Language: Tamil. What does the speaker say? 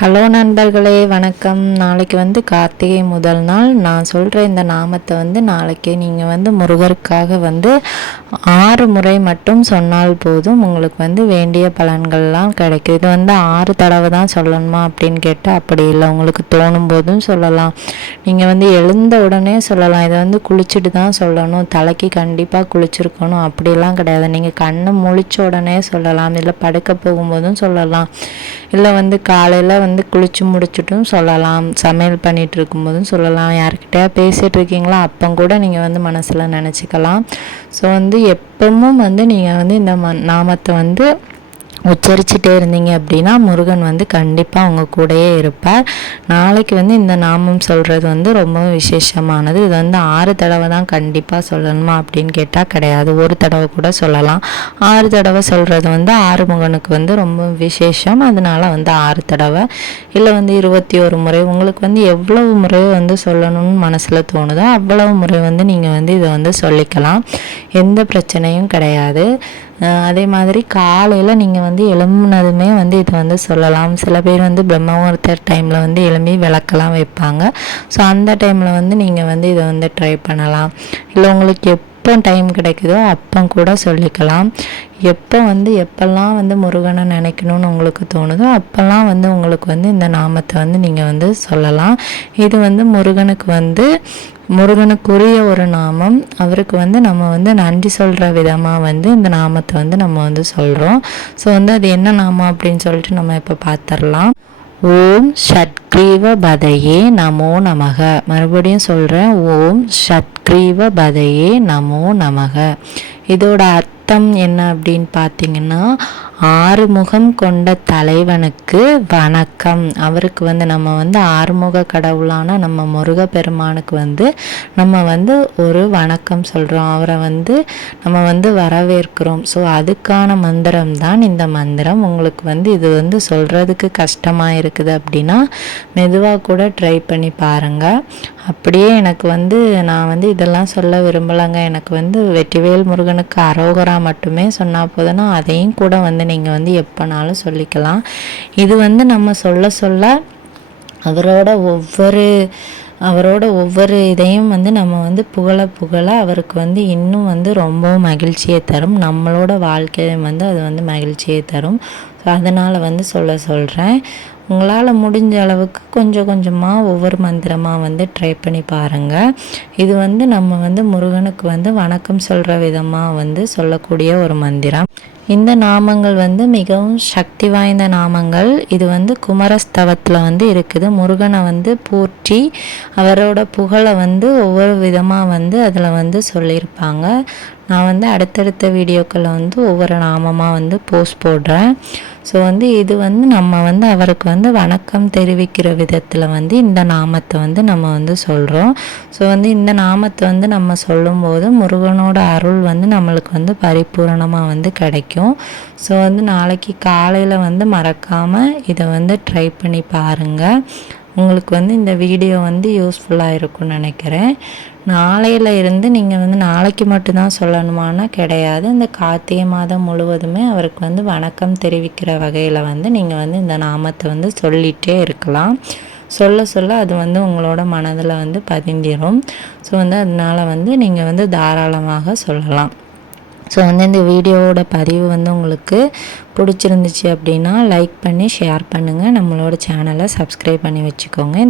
ஹலோ நண்பர்களே, வணக்கம். நாளைக்கு வந்து கார்த்திகை முதல் நாள். நான் சொல்கிற இந்த நாமத்தை வந்து நாளைக்கு நீங்கள் வந்து முருகருக்காக வந்து 6 முறை மட்டும் சொன்னால் போதும். உங்களுக்கு வந்து வேண்டிய பலன்கள்லாம் கிடைக்கும். இது வந்து 6 தடவை தான் சொல்லணுமா அப்படின்னு கேட்டால் அப்படி இல்லை. உங்களுக்கு தோணும் போதும் சொல்லலாம். நீங்கள் வந்து எழுந்த உடனே சொல்லலாம். இதை வந்து குளிச்சுட்டு தான் சொல்லணும், தலைக்கு கண்டிப்பாக குளிச்சிருக்கணும் அப்படிலாம் கிடையாது. நீங்கள் கண்ணை முழிச்ச உடனே சொல்லலாம், இல்லை படுக்க போகும்போதும் சொல்லலாம், இல்லை வந்து காலையில் வந்து குளிச்சு முடிச்சுட்டும் சொல்லலாம், சமையல் பண்ணிகிட்டு இருக்கும்போதும் சொல்லலாம், யார்கிட்டயா பேசிகிட்டு இருக்கீங்களா அப்போ கூட நீங்கள் வந்து மனசில் நினச்சிக்கலாம். ஸோ வந்து எப்பவும் வந்து நீங்கள் வந்து இந்த நாமத்தை வந்து உச்சரிச்சுட்டே இருந்தீங்க அப்படின்னா முருகன் வந்து கண்டிப்பாக உங்கள் கூடயே இருப்பார். நாளைக்கு வந்து இந்த நாமம் சொல்கிறது வந்து ரொம்ப விசேஷமானது. இது வந்து 6 தடவை தான் கண்டிப்பாக சொல்லணுமா அப்படின்னு கேட்டால் கிடையாது, ஒரு தடவை கூட சொல்லலாம். 6 தடவை சொல்கிறது வந்து ஆறுமுகனுக்கு வந்து ரொம்ப விசேஷம். அதனால வந்து 6 தடவை இல்லை வந்து 21 முறை, உங்களுக்கு வந்து எவ்வளவு முறை வந்து சொல்லணும்னு மனசில் தோணுதோ அவ்வளவு முறை வந்து நீங்கள் வந்து இதை வந்து சொல்லிக்கலாம். எந்த பிரச்சனையும் கிடையாது. அதே மாதிரி காலையில் நீங்கள் வந்து எழும்புனதுமே வந்து இது வந்து சொல்லலாம். சில பேர் வந்து பிரம்மமுகூர்த்த டைமில் வந்து எழும்பி விளக்கெல்லாம் வைப்பாங்க. ஸோ அந்த டைமில் வந்து நீங்கள் வந்து இதை வந்து ட்ரை பண்ணலாம். இல்லை உங்களுக்கு எப்போ டைம் கிடைக்குதோ அப்போ கூட சொல்லிக்கலாம். எப்போல்லாம் வந்து முருகனை நினைக்கணும்னு உங்களுக்கு தோணுதோ அப்போல்லாம் வந்து உங்களுக்கு வந்து இந்த நாமத்தை வந்து நீங்கள் வந்து சொல்லலாம். இது வந்து முருகனுக்குரிய ஒரு நாமம். அவருக்கு வந்து நம்ம வந்து நன்றி சொல்கிற விதமாக வந்து இந்த நாமத்தை வந்து நம்ம வந்து சொல்கிறோம். ஸோ வந்து அது என்ன நாமம் அப்படின்னு சொல்லிட்டு நம்ம இப்போ பார்த்துடலாம். ஓம் ஷட்கிரீவ பதையே நமோ நமக. மறுபடியும் சொல்கிறேன், ஓம் ஷட்கிரீவ பதையே நமோ நமக. இதோட அர்த்தம் என்ன அப்படின்னு பார்த்தீங்கன்னா, 6 முகம் கொண்ட தலைவனுக்கு வணக்கம். அவருக்கு வந்து நம்ம வந்து ஆறுமுக கடவுளான நம்ம முருகப்பெருமானுக்கு வந்து நம்ம வந்து ஒரு வணக்கம் சொல்கிறோம். அவரை வந்து நம்ம வந்து வரவேற்கிறோம். ஸோ அதுக்கான மந்திரம் தான் இந்த மந்திரம். உங்களுக்கு வந்து இது வந்து சொல்கிறதுக்கு கஷ்டமாக இருக்குது அப்படின்னா மெதுவாக கூட ட்ரை பண்ணி பாருங்கள். அப்படியே எனக்கு வந்து நான் வந்து இதெல்லாம் சொல்ல விரும்பலைங்க, எனக்கு வந்து வெற்றிவேல் முருகனுக்கு அரோகரா மட்டுமே சொன்னால் போதுன்னா அதையும் கூட வந்து நீங்கள் வந்து எப்போனாலும் சொல்லிக்கலாம். இது வந்து நம்ம சொல்ல சொல்ல அவரோட ஒவ்வொரு இதையும் வந்து நம்ம வந்து புகழ அவருக்கு வந்து இன்னும் வந்து ரொம்பவும் மகிழ்ச்சியை தரும். நம்மளோட வாழ்க்கையை வந்து அது வந்து மகிழ்ச்சியை தரும். ஸோ அதனால் வந்து சொல்கிறேன். உங்களால் முடிஞ்ச அளவுக்கு கொஞ்சம் கொஞ்சமாக ஒவ்வொரு மந்திரமாக வந்து ட்ரை பண்ணி பாருங்கள். இது வந்து நம்ம வந்து முருகனுக்கு வந்து வணக்கம் சொல்கிற விதமாக வந்து சொல்லக்கூடிய ஒரு மந்திரம். இந்த நாமங்கள் வந்து மிகவும் சக்தி வாய்ந்த நாமங்கள். இது வந்து குமரஸ்தவத்தில் வந்து இருக்குது. முருகனை வந்து போற்றி அவரோட புகழை வந்து ஒவ்வொரு விதமாக வந்து அதில் வந்து சொல்லியிருப்பாங்க. நான் வந்து அடுத்தடுத்த வீடியோக்களில் வந்து ஒவ்வொரு நாமமாக வந்து போஸ்ட் போடுறேன். ஸோ வந்து இது வந்து நம்ம வந்து அவருக்கு வந்து வணக்கம் தெரிவிக்கிற விதத்தில் வந்து இந்த நாமத்தை வந்து நம்ம வந்து சொல்கிறோம். ஸோ வந்து இந்த நாமத்தை வந்து நம்ம சொல்லும்போது முருகனோட அருள் வந்து நம்மளுக்கு வந்து பரிபூரணமாக வந்து கிடைக்கும். ஸோ வந்து நாளைக்கு காலையில் வந்து மறக்காமல் இதை வந்து ட்ரை பண்ணி பாருங்கள். உங்களுக்கு வந்து இந்த வீடியோ வந்து யூஸ்ஃபுல்லாக இருக்கும்னு நினைக்கிறேன். நாளையில் இருந்து நீங்கள் வந்து நாளைக்கு மட்டும்தான் சொல்லணுமானா கிடையாது. இந்த கார்த்திகை மாதம் முழுவதுமே அவருக்கு வந்து வணக்கம் தெரிவிக்கிற வகையில் வந்து நீங்கள் வந்து இந்த நாமத்தை வந்து சொல்லிகிட்டே இருக்கலாம். சொல்ல அது வந்து உங்களோட மனதில் வந்து பதிந்திரும். ஸோ வந்து அதனால் வந்து நீங்கள் வந்து தாராளமாக சொல்லலாம். ஸோ வந்து இந்த வீடியோவோட பதிவு வந்து உங்களுக்கு பிடிச்சிருந்துச்சு அப்படின்னா லைக் பண்ணி ஷேர் பண்ணுங்கள். நம்மளோட சேனலை சப்ஸ்கிரைப் பண்ணி வச்சுக்கோங்க.